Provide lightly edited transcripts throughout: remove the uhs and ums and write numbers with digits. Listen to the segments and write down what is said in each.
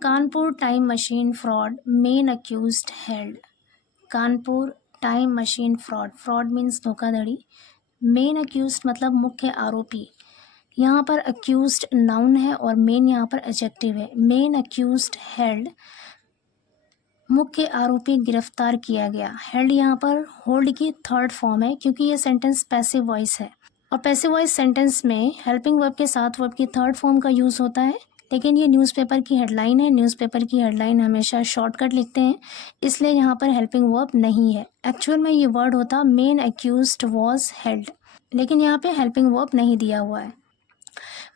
Kanpur time machine fraud main accused held. Kanpur time machine fraud means धोखाधड़ी। Main accused मतलब मुख्य आरोपी। यहाँ पर अक्यूज्ड नाउन है और मेन यहाँ पर एडजेक्टिव है। मेन अक्यूज्ड हेल्ड, मुख्य आरोपी गिरफ्तार किया गया। हेल्ड यहाँ पर होल्ड की थर्ड फॉर्म है क्योंकि ये सेंटेंस पैसिव वॉइस है और पैसिव वॉइस सेंटेंस में हेल्पिंग वर्ब के साथ वर्ब की थर्ड फॉर्म का यूज़ होता है। लेकिन ये न्यूज़पेपर की हेडलाइन है, न्यूज़पेपर की हेडलाइन हमेशा शॉर्टकट लिखते हैं, इसलिए यहाँ पर हेल्पिंग वर्ब नहीं है। एक्चुअल में ये वर्ड होता मेन अक्यूज्ड वॉज हेल्ड, लेकिन यहाँ पे हेल्पिंग वर्ब नहीं दिया हुआ है।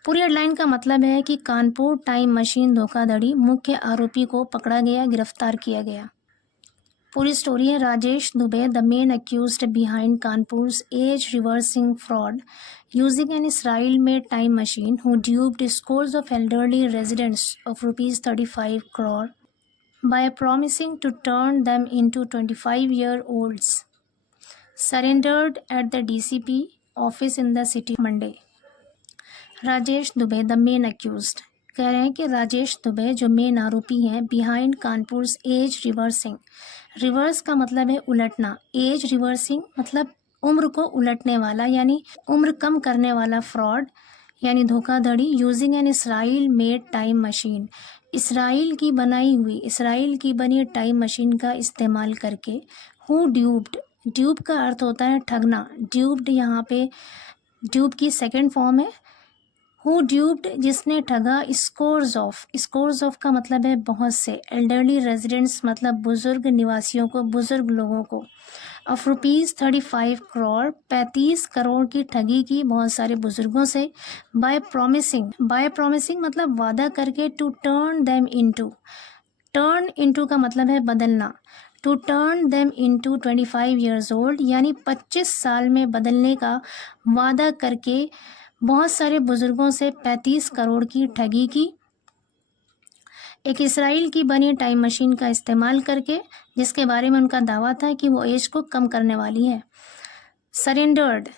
पूरी हेडलाइन का मतलब है कि कानपुर टाइम मशीन धोखाधड़ी, मुख्य आरोपी को पकड़ा गया, गिरफ्तार किया गया। पूरी स्टोरी है Rajesh Dubey, the main accused behind Kanpur's age reversing fraud using an Israel-made time machine who duped scores of elderly residents of rupees 35 crore by promising to turn them into 25-year-olds, surrendered at the DCP office in the city Monday. Rajesh Dubey the main accused, कह रहे हैं कि राजेश दुबे जो main आरोपी हैं, behind Kanpur's age reversing, reverse का मतलब है उलटना, एज रिवर्सिंग मतलब उम्र को उलटने वाला यानी उम्र कम करने वाला फ्रॉड यानी धोखाधड़ी। Using an Israel made time machine, Israel की बनाई हुई, इसराइल की बनी टाइम मशीन का इस्तेमाल करके। हु ड्यूब्ड, ड्यूब का अर्थ होता है ठगना, ड्यूब्ड यहाँ पे ड्यूब की सेकेंड फॉर्म है। हु ड्यूब्ड जिसने ठगा, स्कोर्स ऑफ का मतलब है बहुत से, एल्डरली रेजिडेंट्स मतलब बुजुर्ग निवासियों को, बुजुर्ग लोगों को, ऑफ रुपीज़ 35 करोड़ 35 करोड़ की ठगी की बहुत सारे बुजुर्गों से। बाय प्रॉमिसिंग मतलब वादा करके। To turn them into, turn into का मतलब है बदलना, to turn them into 25 years old यानी 25 साल में बदलने का वादा करके बहुत सारे बुजुर्गों से 35 करोड़ की ठगी की, एक इसराइल की बनी टाइम मशीन का इस्तेमाल करके, जिसके बारे में उनका दावा था कि वो एज को कम करने वाली है। सरेंडर्ड,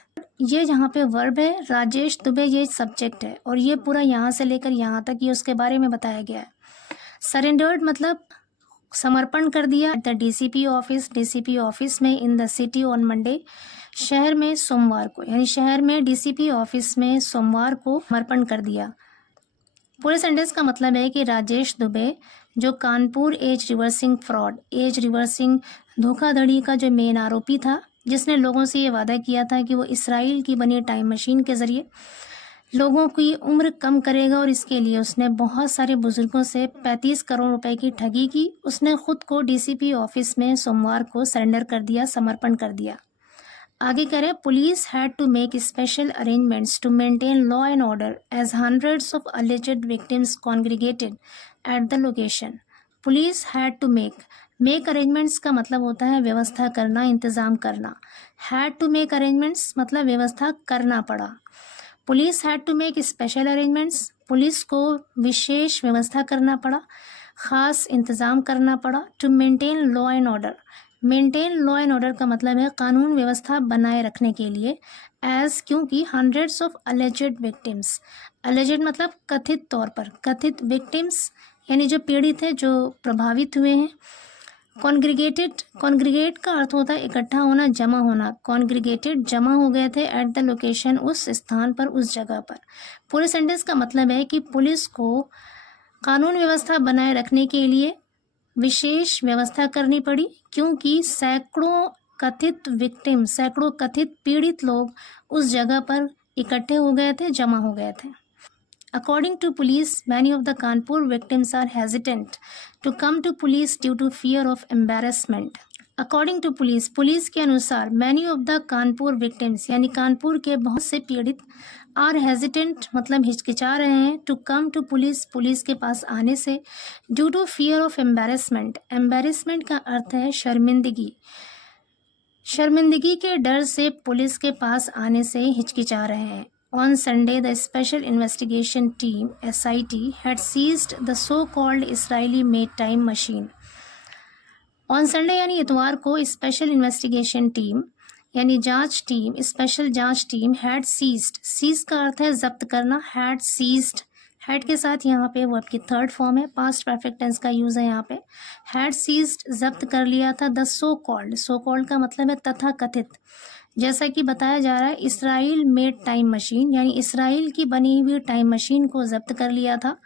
ये यहाँ पे वर्ब है, राजेश दुबे ये सब्जेक्ट है और ये पूरा यहाँ से लेकर यहाँ तक ये उसके बारे में बताया गया है। सरेंडर्ड मतलब समर्पण कर दिया। द डीसीपी ऑफिस में in the city on Monday, शहर में सोमवार को, यानी शहर में डीसीपी ऑफिस में सोमवार को समर्पण कर दिया। पूरे सेंटेंस का मतलब है कि राजेश दुबे जो कानपुर एज रिवर्सिंग धोखाधड़ी का जो मेन आरोपी था, जिसने लोगों से ये वादा किया था कि वो इसराइल की बनी टाइम मशीन के ज़रिए लोगों की उम्र कम करेगा और इसके लिए उसने बहुत सारे बुजुर्गों से 35 करोड़ रुपए की ठगी की। उसने खुद को डीसीपी ऑफिस में सोमवार को सरेंडर कर दिया, समर्पण कर दिया। आगे कह रहे हैं police had to make special arrangements to maintain law and order as hundreds of alleged victims congregated at the location. Police had to make arrangements का मतलब होता है व्यवस्था करना, इंतज़ाम करना। हैड टू मेक अरेंजमेंट्स मतलब व्यवस्था करना पड़ा। Police had to make special arrangements, police को विशेष व्यवस्था करना पड़ा, ख़ास इंतज़ाम करना पड़ा। To maintain law and order, maintain law and order का मतलब है कानून व्यवस्था बनाए रखने के लिए। एज क्योंकि hundreds of alleged victims, alleged मतलब कथित तौर पर, कथित विक्टिम्स यानी जो पीड़ित है, जो प्रभावित हुए हैं। कॉन्ग्रीगेट का अर्थ होता है इकट्ठा होना, जमा होना। कॉन्ग्रीगेटेड जमा हो गए थे एट द लोकेशन, उस स्थान पर, उस जगह पर। पूरे सेंटेंस का मतलब है कि पुलिस को कानून व्यवस्था बनाए रखने के लिए विशेष व्यवस्था करनी पड़ी क्योंकि सैकड़ों कथित पीड़ित लोग उस जगह पर इकट्ठे हो गए थे, जमा हो गए थे। According to police, many of the Kanpur victims are hesitant to come to police due to fear of embarrassment. According to police, police के अनुसार many of the Kanpur victims यानी कानपुर के बहुत से पीड़ित are hesitant मतलब हिचकिचा रहे हैं to come to police, police के पास आने से, due to fear of embarrassment. embarrassment का अर्थ है शर्मिंदगी, शर्मिंदगी के डर से पुलिस के पास आने से हिचकिचा रहे हैं। On Sunday, the Special Investigation Team (SIT) had seized the so-called Israeli-made time machine. On Sunday यानी इतवार को स्पेशल इन्वेस्टिगेशन टीम यानी जांच टीम, स्पेशल जांच टीम had seized, सीज का अर्थ है जब्त करना, had हैड के साथ यहाँ पे वर्ब की थर्ड फॉर्म है, पास्ट परफेक्ट टेंस का यूज़ है यहाँ पे। हैड सीज्ड जब्त कर लिया था, the so called, so called का मतलब है तथा कथित। जैसा कि बताया जा रहा है इसराइल मेड टाइम मशीन, यानी इसराइल की बनी हुई टाइम मशीन को जब्त कर लिया था।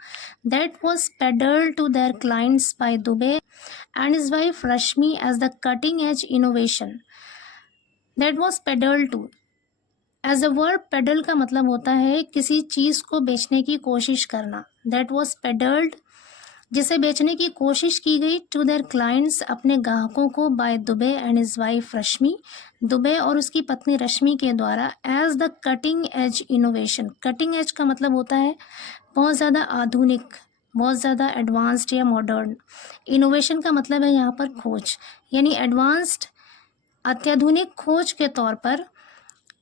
That was peddled to their clients by Dubey and his wife Rashmi as the cutting edge innovation. That was peddled to, as a verb peddle का मतलब होता है किसी चीज़ को बेचने की कोशिश करना। दैट वॉज पेडल्ड, जिसे बेचने की कोशिश की गई, टू देयर क्लाइंट्स, अपने ग्राहकों को, by Dubey and his wife Rashmi, Dubey और उसकी पत्नी रश्मि के द्वारा, as the cutting edge innovation. Cutting edge का मतलब होता है बहुत ज़्यादा आधुनिक, बहुत ज़्यादा एडवांस्ड या मॉडर्न। इनोवेशन का मतलब है यहाँ पर खोज, यानी एडवांस्ड अत्याधुनिक खोज के तौर पर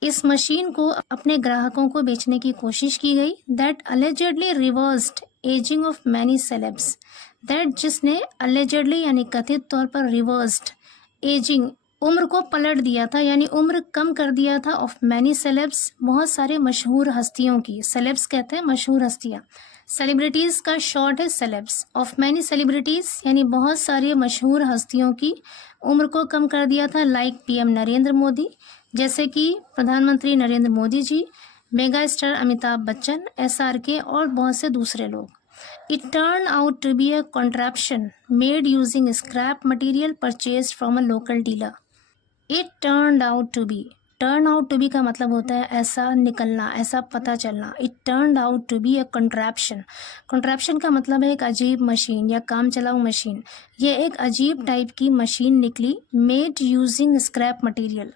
इस मशीन को अपने ग्राहकों को बेचने की कोशिश की गई। That allegedly reversed ageing of many celebs, that जिसने अलेजेडली यानी कथित तौर पर रिवर्स्ड एजिंग उम्र को पलट दिया था, यानी उम्र कम कर दिया था, ऑफ मैनी सेलेब्स बहुत सारे मशहूर हस्तियों की। सेलेब्स कहते हैं मशहूर हस्तियाँ, सेलिब्रिटीज़ का शॉर्ट है सेलेब्स। ऑफ मैनी सेलिब्रिटीज़ यानी बहुत सारी मशहूर हस्तियों की उम्र को कम कर दिया था, लाइक पीएम नरेंद्र मोदी, जैसे कि प्रधानमंत्री Narendra Modi ji, mega star Amitabh Bachchan, SRK और बहुत से दूसरे लोग। It turned out to be a contraption made using scrap material purchased from a local dealer. It turned out to be, turn out to be का मतलब होता है ऐसा निकलना, ऐसा पता चलना। It turn out to be a contraption. Contraption का मतलब है एक अजीब मशीन या काम चलाऊ मशीन। यह एक अजीब टाइप की मशीन निकली, made using scrap material.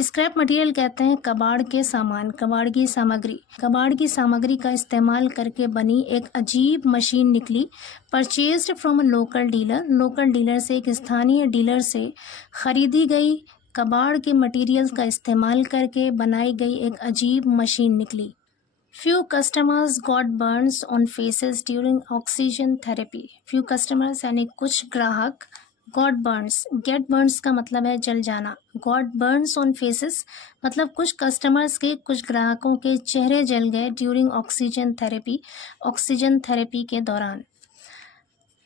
Scrap material कहते हैं कबाड़ के सामान, कबाड़ की सामग्री, कबाड़ की सामग्री का इस्तेमाल करके बनी एक अजीब मशीन निकली। Purchased from a local dealer, local dealer से, एक स्थानीय डीलर से खरीदी गई, कबाड़ के मटेरियल्स का इस्तेमाल करके बनाई गई एक अजीब मशीन निकली। Few customers got Burns on faces during oxygen therapy. Few customers यानी कुछ ग्राहक, गॉट बर्न्स, गेट बर्न्स का मतलब है जल जाना, गॉट बर्न्स ऑन फेसेस मतलब कुछ कस्टमर्स के, कुछ ग्राहकों के चेहरे जल गए, during oxygen therapy, oxygen therapy के दौरान।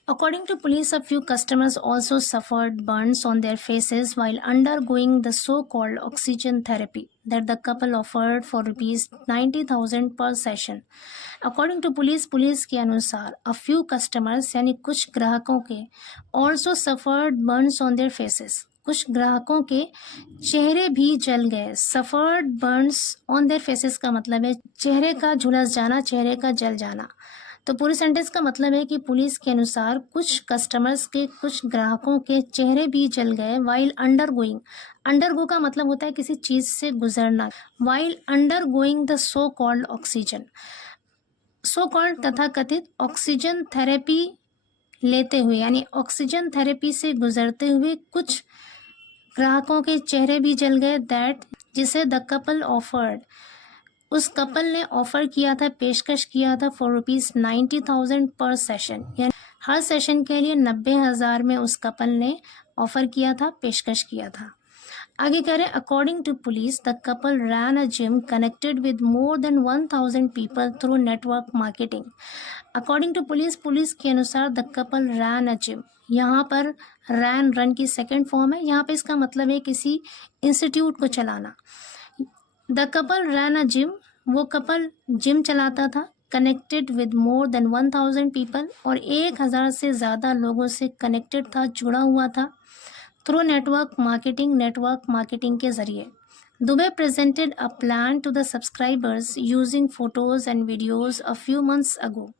According to police, a few customers also suffered burns on their faces while undergoing the so-called oxygen therapy that the couple offered for rupees 90,000 per session. According to police, police के अनुसार a few customers यानी कुछ ग्राहकों के also suffered burns on their faces, कुछ ग्राहकों के चेहरे भी जल गए। suffered burns on their faces का मतलब है चेहरे का झुलस जाना, चेहरे का जल जाना। तो पूरी सेंटेंस का मतलब है कि पुलिस के अनुसार कुछ कस्टमर्स के, कुछ ग्राहकों के चेहरे भी जल गए वाइल अंडरगोइंग। अंडरगो का मतलब होता है किसी चीज़ से गुजरना। While undergoing the so called oxygen, so called तथा कथित ऑक्सीजन थेरेपी लेते हुए, यानी ऑक्सीजन थेरेपी से गुजरते हुए कुछ ग्राहकों के चेहरे भी जल गए। दैट जिसे द कपल ऑफर्ड, उस कपल ने ऑफर किया था, पेशकश किया था, फॉर रुपीज़ 90,000 पर सेशन, यानी हर सेशन के लिए 90,000 में उस कपल ने ऑफर किया था, पेशकश किया था। आगे कह रहे हैं according to police the couple ran a gym connected with more than 1,000 people through network marketing. According to police, police के अनुसार the couple ran a gym, यहाँ पर रैन, रन की सेकेंड फॉर्म है, यहाँ पे इसका मतलब है किसी इंस्टीट्यूट को चलाना। The couple ran a gym, वो कपल जिम चलाता था, connected with more than 1,000 people, और 1,000 से ज़्यादा लोगों से कनेक्टेड था, जुड़ा हुआ था, through network marketing, network marketing के ज़रिए। Dubey presented a plan to the subscribers using photos and videos a few months ago.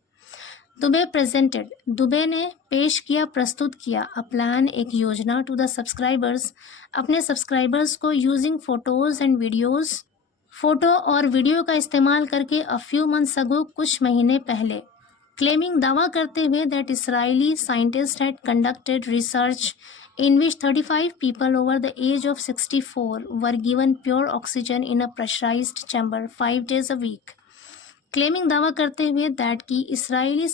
Dubey presented, Dubey ने पेश किया, प्रस्तुत किया, अ प्लान एक योजना, टू द सब्सक्राइबर्स अपने सब्सक्राइबर्स को, using photos and videos photo और वीडियो का इस्तेमाल करके, अ फ्यू मंथ्स अगो कुछ महीने पहले। क्लेमिंग दावा करते हुए that Israeli scientist had conducted research in which 35 people over the age of 64 were given pure oxygen in a pressurized chamber 5 days a week. Claiming दावा करते हुए दैट की इसराइली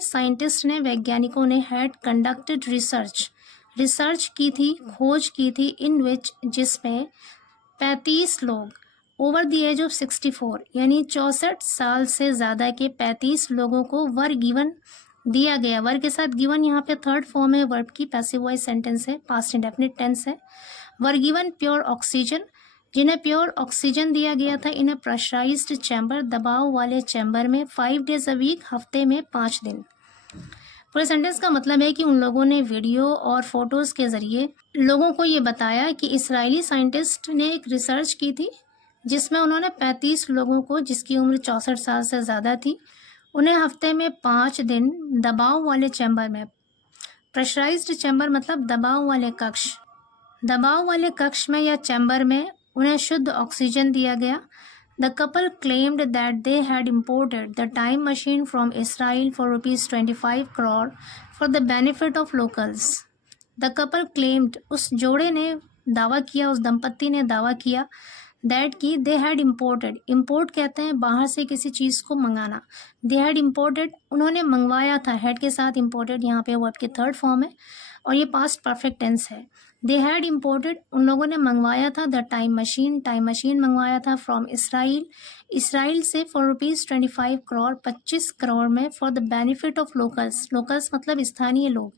साइंटिस्ट ने, वैज्ञानिकों ने, हैड कंडक्टेड रिसर्च की थी, खोज की थी, इन विच जिसमें 35 लोग ओवर द एज ऑफ 64 यानी 64 साल से ज़्यादा के 35 लोगों को वर गिवन दिया गया। वर के साथ गिवन यहाँ पे थर्ड फॉर्म है वर्ब की, पैसिव वॉइस सेंटेंस है, पास्ट इंडेफिनिट टेंस है। वर गिवन प्योर ऑक्सीजन, जिन्हें प्योर ऑक्सीजन दिया गया था इन ए प्रेशराइज्ड चैम्बर, दबाव वाले चैम्बर में, 5 डेज अ वीक, हफ्ते में 5 दिन। पूरे सेंटेंस का मतलब है कि उन लोगों ने वीडियो और फोटोज के जरिए लोगों को ये बताया कि इजरायली साइंटिस्ट ने एक रिसर्च की थी जिसमें उन्होंने 35 लोगों को, जिसकी उम्र 64 साल से ज़्यादा थी, उन्हें हफ्ते में 5 दिन दबाव वाले चैम्बर में, प्रेशराइज्ड चैम्बर मतलब दबाव वाले कक्ष, दबाव वाले कक्ष में या चैम्बर में उन्हें शुद्ध ऑक्सीजन दिया गया। The couple claimed that they had imported the time machine from Israel for rupees 25 crore for the benefit of locals. The couple claimed, उस जोड़े ने दावा किया, उस दंपत्ति ने दावा किया, that कि they had imported, import कहते हैं बाहर से किसी चीज़ को मंगाना, they had imported, उन्होंने मंगवाया था, head के साथ imported यहाँ पे वर्ब की थर्ड फॉर्म है और ये पास्ट परफेक्ट टेंस है। दे हैड इम्पोर्टेड, उन लोगों ने मंगवाया था, द टाइम मशीन मंगवाया था फ्रॉम इसराइल से, फॉर रुपीज़ 25 करोड़, 25 करोड़ में, for the benefit of locals, locals मतलब स्थानीय लोग,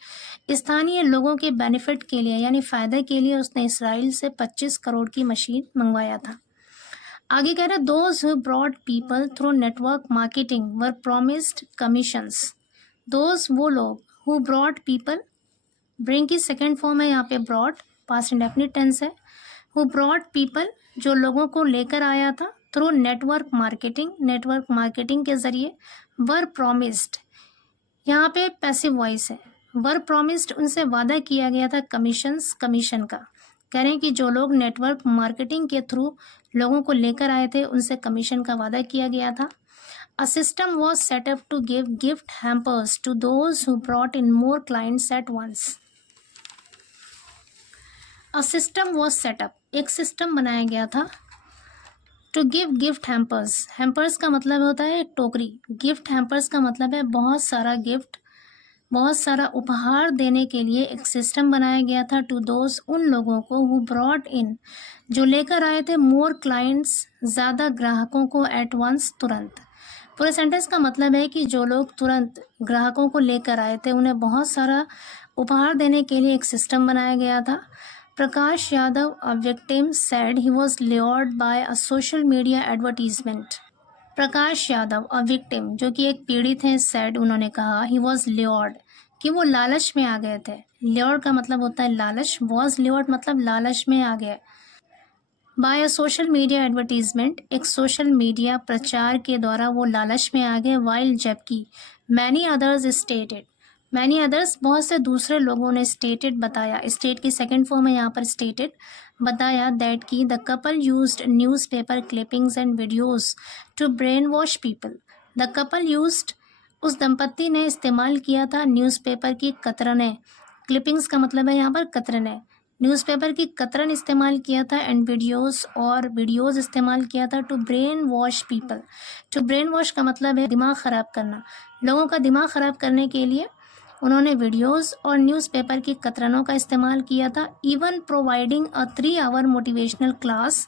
स्थानीय लोगों के बेनिफिट के लिए यानी फ़ायदे के लिए उसने इसराइल से 25 करोड़ की मशीन मंगवाया था। आगे कह रहे those who broad people through network marketing were promised commissions. Those वो लोग, हु ब्रॉड पीपल, ब्रिंग की सेकेंड फॉर्म है यहाँ पे ब्रॉड, पास्ट इंडेफिनिट टेंस है। हु ब्रॉड पीपल, जो लोगों को लेकर आया था, थ्रू नेटवर्क मार्केटिंग के जरिए, वर प्रोमिस्ड, यहाँ पे पैसिव वॉइस है, वर प्रोमिस्ड उनसे वादा किया गया था कमीशन का। कह रहे हैं कि जो लोग नेटवर्क मार्केटिंग के थ्रू लोगों को लेकर आए थे उनसे कमीशन का वादा किया गया था। A system was set up to give gift hampers to those who brought in more clients at once. A system was set up, एक सिस्टम बनाया गया था, to give gift hampers, hampers का मतलब होता है टोकरी, gift hampers का मतलब है बहुत सारा गिफ्ट, बहुत सारा उपहार देने के लिए एक सिस्टम बनाया गया था, to those, उन लोगों को, who brought in, जो लेकर आए थे, more clients, ज़्यादा ग्राहकों को, at once, तुरंत। पूरे सेंटेंस का मतलब है कि जो लोग तुरंत ग्राहकों को लेकर आए थे उन्हें बहुत सारा उपहार देने के लिए एक सिस्टम बनाया गया था। Prakash Yadav, a victim, said he was lured by a social media advertisement. Prakash Yadav, a victim, जो कि एक पीड़ित हैं, सेड, उन्होंने कहा, ही वॉज ल्योर्ड, कि वो लालच में आ गए थे। ल्योर्ड का मतलब होता है लालच, वॉज ल्योर्ड मतलब लालच में आ गए। By a social media advertisement, एक सोशल मीडिया प्रचार के द्वारा वो लालच में आ गए। वाइल, जबकि, many others stated, many others बहुत से दूसरे लोगों ने, स्टेटेड बताया, स्टेट की सेकंड फॉर्म है यहाँ पर स्टेटेड, बताया, दैट की the couple used newspaper clippings and videos to brainwash people. The couple used, उस दंपत्ति ने इस्तेमाल किया था, न्यूज़पेपर की कतरनें, क्लिपिंग्स का मतलब है यहाँ पर कतरनें, न्यूज़पेपर की कतरन इस्तेमाल किया था, एंड वीडियोस, और वीडियोस इस्तेमाल किया था, to brainwash people. To brainwash का मतलब है दिमाग ख़राब करना, लोगों का दिमाग ख़राब करने के लिए उन्होंने वीडियोस और न्यूज़पेपर की कतरनों का इस्तेमाल किया था। Even providing a 3 hour motivational class,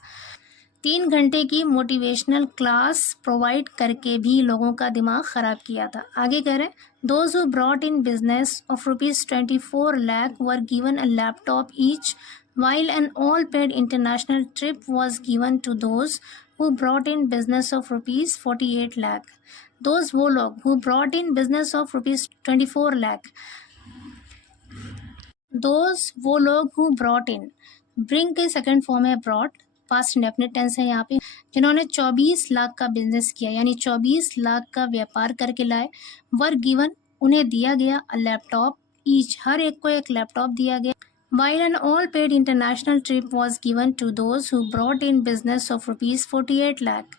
3 घंटे की मोटिवेशनल क्लास प्रोवाइड करके भी लोगों का दिमाग ख़राब किया था। आगे कह रहे हैं those who brought in business of rupees 24 lakh were given a laptop each, while an all paid international trip was given to those who brought in business of rupees 48 lakh. Those वो लोग who brought in business of rupees 24 lakh, those वो लोग who brought in, bring के second form है brought, past indefinite tense है यहाँ पे, जिन्होंने 24 लाख का बिजनेस किया यानी 24 लाख का व्यापार करके लाए, वर गिवन, उन्हें दिया गया, अ लैपटॉप ईच, हर एक को एक लैपटॉप दिया गया, while an all paid international trip was given to those who brought in business of rupees 48 lakh,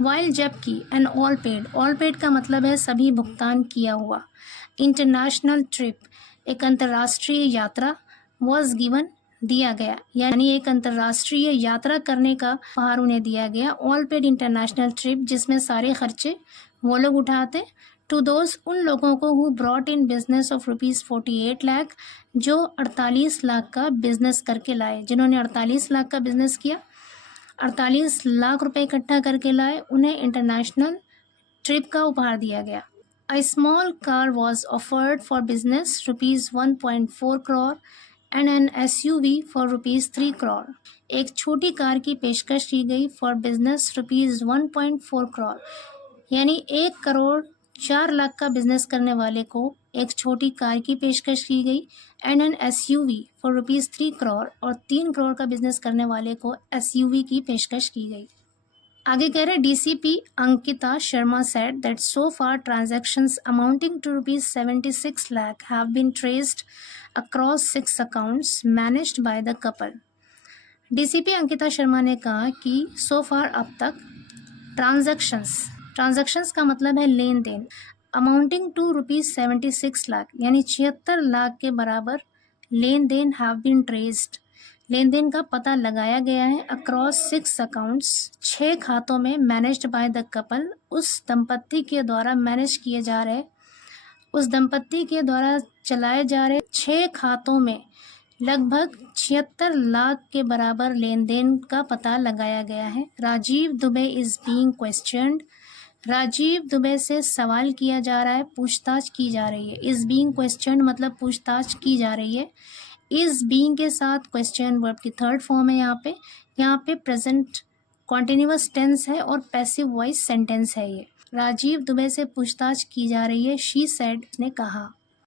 while जबकि an all paid का मतलब है सभी भुगतान किया हुआ, इंटरनेशनल ट्रिप, एक अंतर्राष्ट्रीय यात्रा, was given, दिया गया, यानी एक अंतर्राष्ट्रीय यात्रा करने का उपहार उन्हें दिया गया, ऑल पेड इंटरनेशनल ट्रिप, जिसमें सारे खर्चे वो लोग उठाते, टू दोज, उन लोगों को, who brought in business of rupees 48 lakh, जो 48 लाख का बिजनेस करके लाए, जिन्होंने 48 लाख का बिजनेस किया। 48 लाख रुपए इकट्ठा करके लाए, उन्हें इंटरनेशनल ट्रिप का उपहार दिया गया। A small car was offered for business rupees 1.4 crore and an SUV for rupees 3 crore. एक छोटी कार की पेशकश की गई फॉर बिजनेस रुपीज 1.4 करोड़, यानी 1 करोड़ 4 लाख का बिजनेस करने वाले को एक छोटी कार की पेशकश की गई and an SUV for rupees 3 crore, और 3 करोड़ का बिजनेस करने वाले को SUV की पेशकश की गई। आगे कह रहे DCP Ankita Sharma said that so far transactions amounting to rupees 76 lakh have been traced across 6 accounts managed by the couple. DCP Ankita Sharma ने कहा कि so far अब तक ट्रांजैक्शंस का मतलब है लेन देन, अमाउंटिंग टू रुपीज 76 लाख यानी 76 लाख के बराबर लेन देन हैव बीन ट्रेस्ड, लेन देन का पता लगाया गया है अक्रॉस 6 अकाउंट्स, 6 खातों में, मैनेज्ड बाय द कपल, उस दंपत्ति के द्वारा मैनेज किए जा रहे, उस दंपत्ति के द्वारा चलाए जा रहे 6 खातों में लगभग 76 लाख के बराबर लेन देन का पता लगाया गया है। Rajeev Dubey is being questioned, Rajeev Dubey से सवाल किया जा रहा है, पूछताछ की जा रही है। इज बीइंग क्वेश्चनड मतलब पूछताछ की जा रही है। इज बीइंग के साथ क्वेश्चन वर्ब की थर्ड फॉर्म है। यहाँ पे प्रेजेंट कॉन्टिन्यूअस टेंस है और पैसिव वॉइस सेंटेंस है। ये राजीव दुबे से पूछताछ की जा रही है। शी सेड ने कहा।